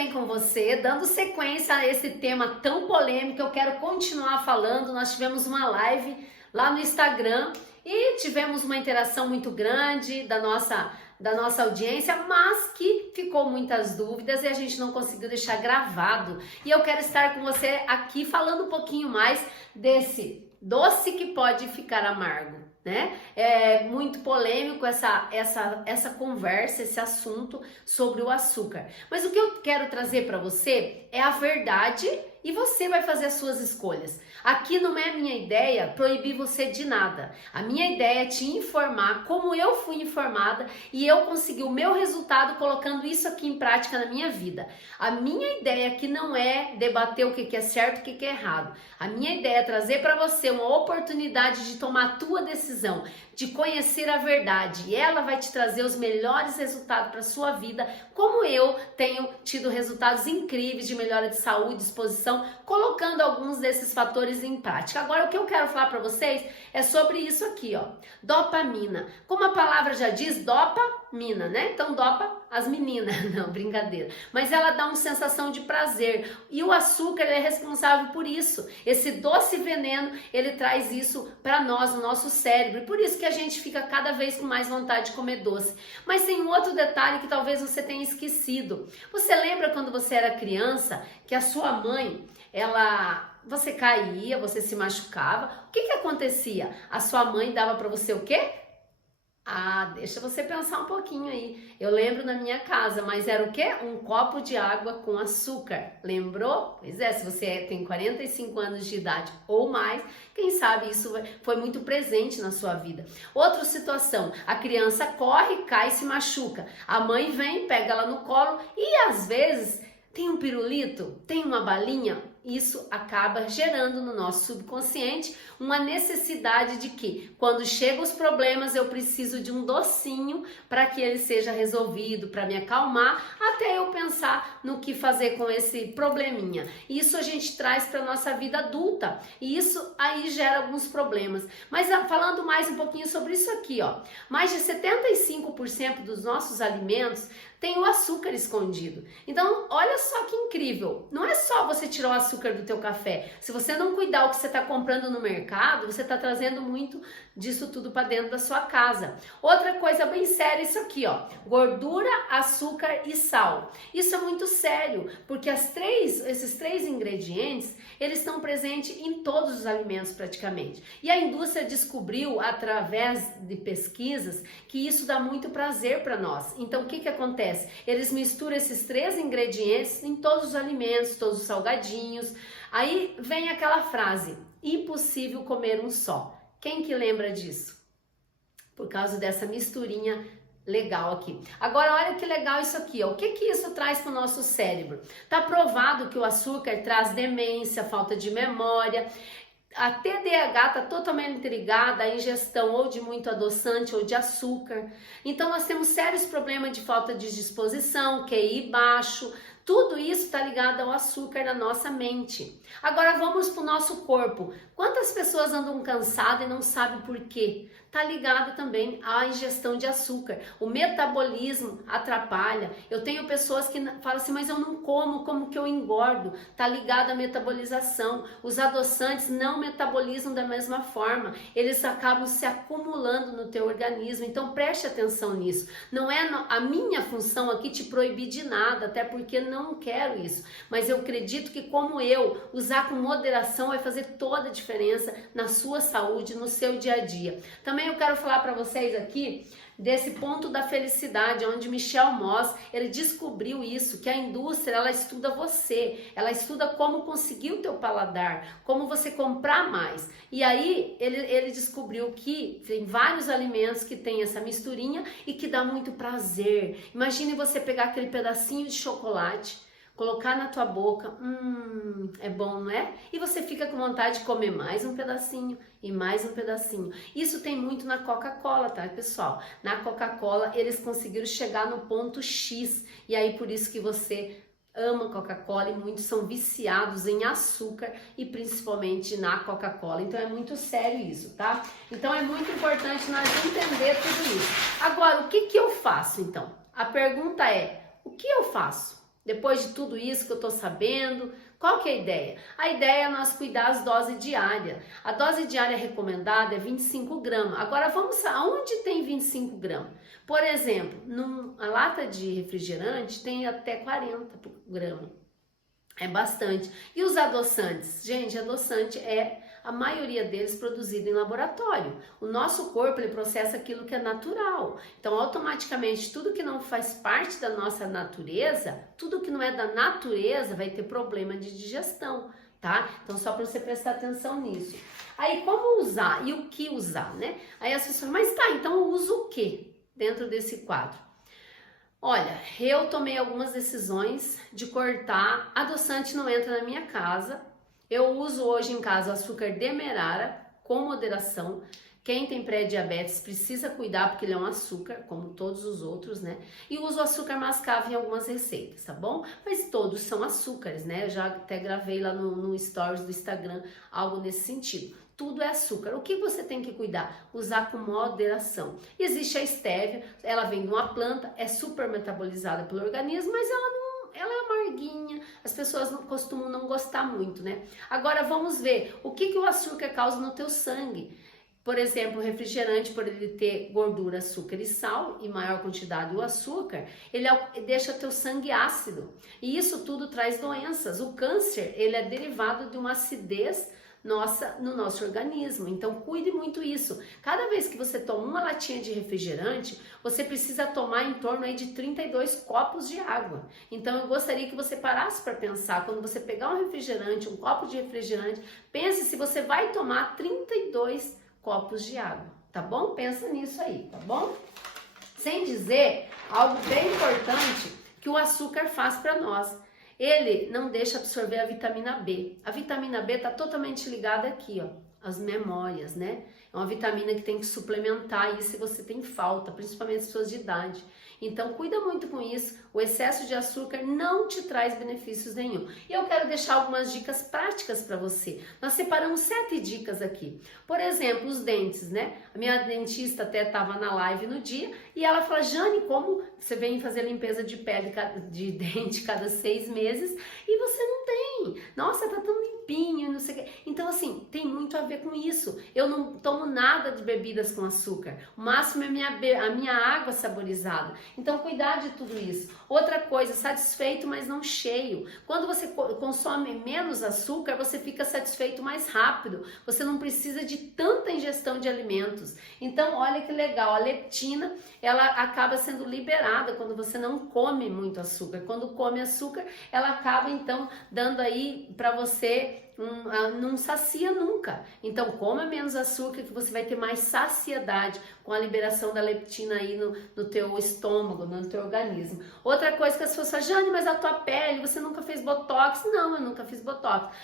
bem com você? Dando sequência a esse tema tão polêmico, eu quero continuar falando. Nós tivemos uma live lá no Instagram e tivemos uma interação muito grande da nossa audiência, mas que ficou muitas dúvidas e a gente não conseguiu deixar gravado. E eu quero estar com você aqui falando um pouquinho mais desse doce que pode ficar amargo, né? É muito polêmico essa conversa, esse assunto sobre o açúcar. Mas o que eu quero trazer para você é a verdade e você vai fazer as suas escolhas. Aqui não é minha ideia proibir você de nada. A minha ideia é te informar como eu fui informada e eu consegui o meu resultado colocando isso aqui em prática na minha vida. A minha ideia aqui não é debater o que é certo e o que é errado. A minha ideia é trazer para você uma oportunidade de tomar a tua decisão, de conhecer a verdade. E ela vai te trazer os melhores resultados para a sua vida, como eu tenho tido resultados incríveis de melhora de saúde, disposição, colocando alguns desses fatores em prática. Agora, o que eu quero falar para vocês é sobre isso aqui, ó. Dopamina. Como a palavra já diz, dopamina, né? Então, dopa as meninas. Não, brincadeira. Mas ela dá uma sensação de prazer. E o açúcar é responsável por isso. Esse doce veneno, ele traz isso para nós, no nosso cérebro. E por isso que a gente fica cada vez com mais vontade de comer doce. Mas tem um outro detalhe que talvez você tenha esquecido. Você lembra quando você era criança que a sua mãe, você caía, você se machucava? O que acontecia? A sua mãe dava para você o quê? Deixa você pensar um pouquinho aí. Eu lembro na minha casa, mas era o quê? Um copo de água com açúcar. Lembrou? Pois é, se você tem 45 anos de idade ou mais, quem sabe isso foi muito presente na sua vida. Outra situação, a criança corre, cai e se machuca. A mãe vem, pega ela no colo e às vezes tem um pirulito, tem uma balinha. Isso acaba gerando no nosso subconsciente uma necessidade de que quando chegam os problemas eu preciso de um docinho para que ele seja resolvido, para me acalmar, até eu pensar no que fazer com esse probleminha. Isso a gente traz para nossa vida adulta e isso aí gera alguns problemas. Mas falando mais um pouquinho sobre isso aqui, ó, mais de 75% dos nossos alimentos tem o açúcar escondido. Então, olha só que incrível. Não é só você tirar o açúcar do teu café. Se você não cuidar o que você está comprando no mercado, você está trazendo muito disso tudo para dentro da sua casa. Outra coisa bem séria, isso aqui, ó. Gordura, açúcar e sal. Isso é muito sério, porque esses três ingredientes, eles estão presentes em todos os alimentos praticamente. E a indústria descobriu, através de pesquisas, que isso dá muito prazer para nós. Então, o que acontece? Eles misturam esses três ingredientes em todos os alimentos, todos os salgadinhos. Aí vem aquela frase, impossível comer um só. Quem que lembra disso? Por causa dessa misturinha legal aqui. Agora, olha que legal isso aqui, ó. O que isso traz para o nosso cérebro? Tá provado que o açúcar traz demência, falta de memória. A TDAH está totalmente ligada à ingestão ou de muito adoçante ou de açúcar. Então nós temos sérios problemas de falta de disposição, QI baixo. Tudo isso está ligado ao açúcar na nossa mente. Agora vamos para o nosso corpo. Quantas pessoas andam cansadas e não sabem por quê? Está ligado também à ingestão de açúcar. O metabolismo atrapalha. Eu tenho pessoas que falam assim, mas eu não como que eu engordo? Está ligado à metabolização. Os adoçantes não metabolizam da mesma forma. Eles acabam se acumulando no teu organismo. Então preste atenção nisso. Não é a minha função aqui te proibir de nada, até porque não quero isso. Mas eu acredito que como eu, usar com moderação vai fazer toda a diferença na sua saúde, no seu dia a dia. Também eu quero falar para vocês aqui desse ponto da felicidade, onde Michel Moss, ele descobriu isso, que a indústria, ela estuda você, ela estuda como conseguir o teu paladar, como você comprar mais. E aí, ele descobriu que tem vários alimentos que tem essa misturinha e que dá muito prazer. Imagine você pegar aquele pedacinho de chocolate, colocar na tua boca, é bom, não é? E você fica com vontade de comer mais um pedacinho e mais um pedacinho. Isso tem muito na Coca-Cola, tá, pessoal? Na Coca-Cola, eles conseguiram chegar no ponto X, e aí por isso que você ama Coca-Cola e muitos são viciados em açúcar e principalmente na Coca-Cola. Então é muito sério isso, tá? Então é muito importante nós entender tudo isso. Agora, o que eu faço então? A pergunta é, o que eu faço? Depois de tudo isso que eu tô sabendo, qual que é a ideia? A ideia é nós cuidar as doses diárias. A dose diária recomendada é 25 gramas. Agora vamos aonde tem 25 gramas? Por exemplo, a lata de refrigerante tem até 40 gramas. É bastante. E os adoçantes? Gente, adoçante é a maioria deles produzido em laboratório. O nosso corpo, ele processa aquilo que é natural. Então, automaticamente, tudo que não faz parte da nossa natureza, tudo que não é da natureza vai ter problema de digestão, tá? Então, só para você prestar atenção nisso. Aí, como usar e o que usar, né? Aí as pessoas, mas tá, então eu uso o que dentro desse quadro? Olha, eu tomei algumas decisões de cortar, adoçante não entra na minha casa. Eu uso hoje em casa o açúcar demerara com moderação. Quem tem pré-diabetes precisa cuidar porque ele é um açúcar, como todos os outros, né? E uso o açúcar mascavo em algumas receitas, tá bom? Mas todos são açúcares, né? Eu já até gravei lá no stories do Instagram algo nesse sentido. Tudo é açúcar. O que você tem que cuidar? Usar com moderação. Existe a estévia, ela vem de uma planta, é super metabolizada pelo organismo, mas ela é amarguinha, as pessoas costumam não gostar muito, né? Agora vamos ver o que o açúcar causa no teu sangue. Por exemplo, o refrigerante, por ele ter gordura, açúcar e sal, e maior quantidade do açúcar, ele deixa teu sangue ácido. E isso tudo traz doenças. O câncer, ele é derivado de uma acidez no nosso organismo, então cuide muito isso. Cada vez que você toma uma latinha de refrigerante, você precisa tomar em torno aí de 32 copos de água. Então eu gostaria que você parasse para pensar, quando você pegar um refrigerante, um copo de refrigerante, pense se você vai tomar 32 copos de água, tá bom? Pensa nisso aí, tá bom? Sem dizer algo bem importante que o açúcar faz para nós. Ele não deixa absorver a vitamina B. A vitamina B está totalmente ligada aqui, ó, às memórias, né? É uma vitamina que tem que suplementar isso se você tem falta, principalmente as pessoas de idade. Então, cuida muito com isso. O excesso de açúcar não te traz benefícios nenhum. E eu quero deixar algumas dicas práticas para você. Nós separamos 7 dicas aqui. Por exemplo, os dentes, né? A minha dentista até estava na live no dia e ela fala, Jane, como você vem fazer limpeza de pele de dente cada 6 meses e você não tem? Nossa, tá tão limpinho, não sei o quê. Então, assim, tem muito a ver com isso. Eu não tomo nada de bebidas com açúcar. O máximo é a minha água saborizada. Então, cuidar de tudo isso. Outra coisa, satisfeito, mas não cheio. Quando você consome menos açúcar, você fica satisfeito mais rápido. Você não precisa de tanta ingestão de alimentos. Então, olha que legal, a leptina, ela acaba sendo liberada quando você não come muito açúcar. Quando come açúcar, ela acaba, então, dando aí para você... não sacia nunca. Então coma menos açúcar que você vai ter mais saciedade com a liberação da leptina aí no teu estômago, no teu organismo. Outra coisa que as pessoas falam, Jane, mas a tua pele, você nunca fez botox? Não, eu nunca fiz botox.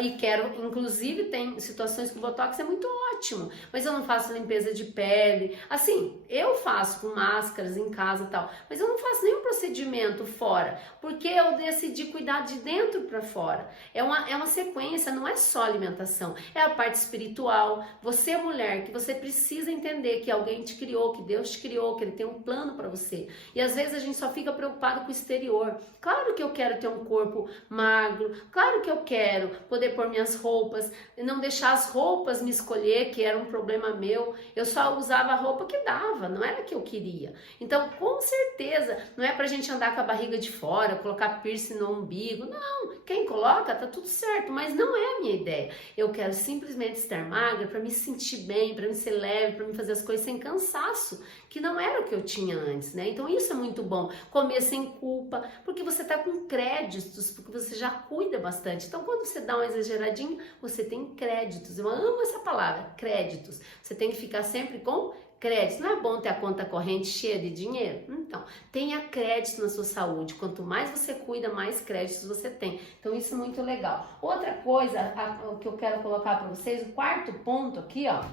E quero, inclusive tem situações que o botox é muito ótimo, mas eu não faço limpeza de pele. Assim, eu faço com máscaras em casa e tal, mas eu não faço nenhum procedimento fora, porque eu decidi cuidar de dentro para fora. É uma sequência, não é só alimentação, é a parte espiritual. Você é mulher, que você precisa entender que alguém te criou, que Deus te criou, que Ele tem um plano para você. E às vezes a gente só fica preocupado com o exterior. Claro que eu quero ter um corpo magro, claro que eu quero poder pôr minhas roupas, não deixar as roupas me escolher, que era um problema meu. Eu só usava a roupa que dava, não era que eu queria. Então, com certeza, não é pra gente andar com a barriga de fora, colocar piercing no umbigo. Não, quem coloca tá tudo certo, mas não é a minha ideia. Eu quero simplesmente estar magra para me sentir bem, para me ser leve, para me fazer as coisas sem cansaço, que não era o que eu tinha antes, né? Então isso é muito bom. Comer sem culpa, porque você tá com créditos, porque você já cuida bastante. Então quando você dá uma exageradinha, você tem créditos. Eu amo essa palavra, créditos. Você tem que ficar sempre com créditos. Não é bom ter a conta corrente cheia de dinheiro? Então, tenha crédito na sua saúde. Quanto mais você cuida, mais créditos você tem. Então, isso é muito legal. Outra coisa que eu quero colocar para vocês, o 4º ponto aqui, ó,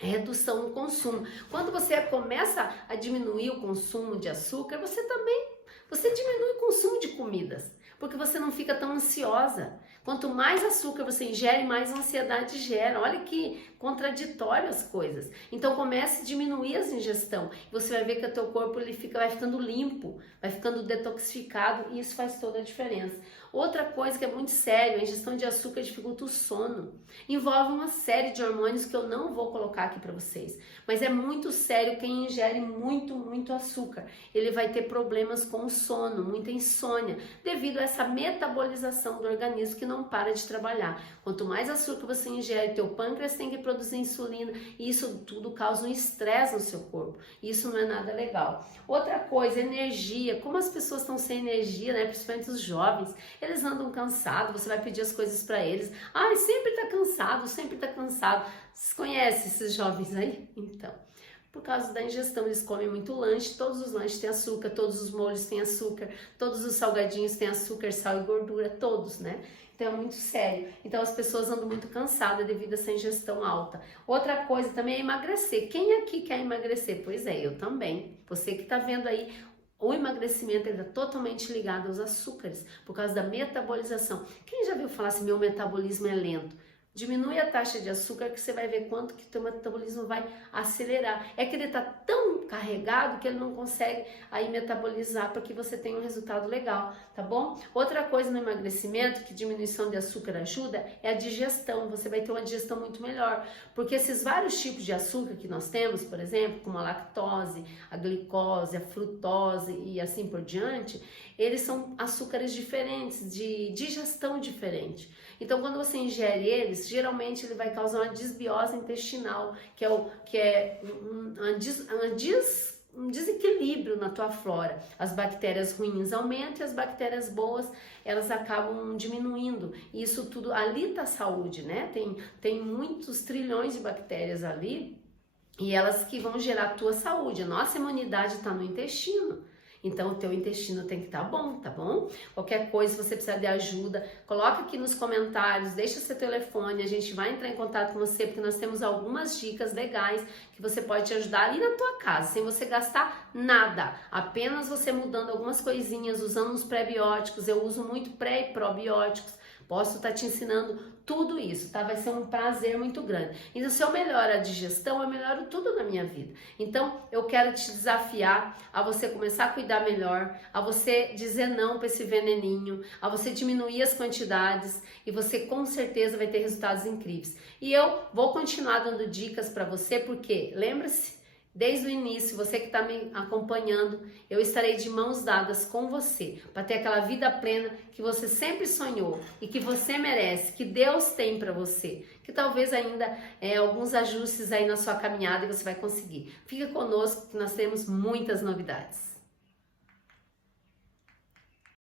é redução no consumo. Quando você começa a diminuir o consumo de açúcar, você diminui o consumo de comidas, porque você não fica tão ansiosa. Quanto mais açúcar você ingere, mais ansiedade gera. Olha que contraditório as coisas. Então comece a diminuir as ingestão. Você vai ver que o teu corpo vai ficando limpo, vai ficando detoxificado e isso faz toda a diferença. Outra coisa que é muito sério, a ingestão de açúcar dificulta o sono. Envolve uma série de hormônios que eu não vou colocar aqui para vocês. Mas é muito sério quem ingere muito açúcar. Ele vai ter problemas com o sono, muita insônia, devido a essa metabolização do organismo que não para de trabalhar. Quanto mais açúcar você ingere, teu pâncreas tem que produzir insulina e isso tudo causa um estresse no seu corpo. Isso não é nada legal. Outra coisa, energia. Como as pessoas estão sem energia, né? Principalmente os jovens, eles andam cansados, você vai pedir as coisas para eles. Ai, sempre tá cansado, sempre tá cansado. Vocês conhecem esses jovens aí? Então, por causa da ingestão, eles comem muito lanche, todos os lanches têm açúcar, todos os molhos têm açúcar, todos os salgadinhos têm açúcar, sal e gordura, todos, né? Então é muito sério. Então as pessoas andam muito cansadas devido a essa ingestão alta. Outra coisa também é emagrecer. Quem aqui quer emagrecer? Pois é, eu também. Você que tá vendo aí, o emagrecimento está totalmente ligado aos açúcares, por causa da metabolização. Quem já viu falar assim, meu metabolismo é lento? Diminui a taxa de açúcar que você vai ver quanto que teu metabolismo vai acelerar. É que ele está tão carregado que ele não consegue aí metabolizar para que você tenha um resultado legal, tá bom? Outra coisa no emagrecimento, que diminuição de açúcar ajuda, é a digestão. Você vai ter uma digestão muito melhor, porque esses vários tipos de açúcar que nós temos, por exemplo, como a lactose, a glicose, a frutose e assim por diante, eles são açúcares diferentes, de digestão diferente. Então, quando você ingere eles, geralmente ele vai causar uma desbiose intestinal, que é um desequilíbrio na tua flora. As bactérias ruins aumentam e as bactérias boas, elas acabam diminuindo. E isso tudo, ali tá a saúde, né? Tem muitos trilhões de bactérias ali e elas que vão gerar a tua saúde. A nossa imunidade está no intestino. Então, o teu intestino tem que estar bom, tá bom? Qualquer coisa, se você precisar de ajuda, coloca aqui nos comentários, deixa seu telefone, a gente vai entrar em contato com você, porque nós temos algumas dicas legais que você pode te ajudar ali na tua casa, sem você gastar nada. Apenas você mudando algumas coisinhas, usando os pré-bióticos. Eu uso muito pré e probióticos. Posso estar te ensinando tudo isso, tá? Vai ser um prazer muito grande. Então, se eu melhoro a digestão, eu melhoro tudo na minha vida. Então, eu quero te desafiar a você começar a cuidar melhor, a você dizer não para esse veneninho, a você diminuir as quantidades e você com certeza vai ter resultados incríveis. E eu vou continuar dando dicas para você, porque lembre-se, desde o início, você que está me acompanhando, eu estarei de mãos dadas com você para ter aquela vida plena que você sempre sonhou e que você merece, que Deus tem para você, que talvez ainda alguns ajustes aí na sua caminhada e você vai conseguir. Fica conosco que nós temos muitas novidades.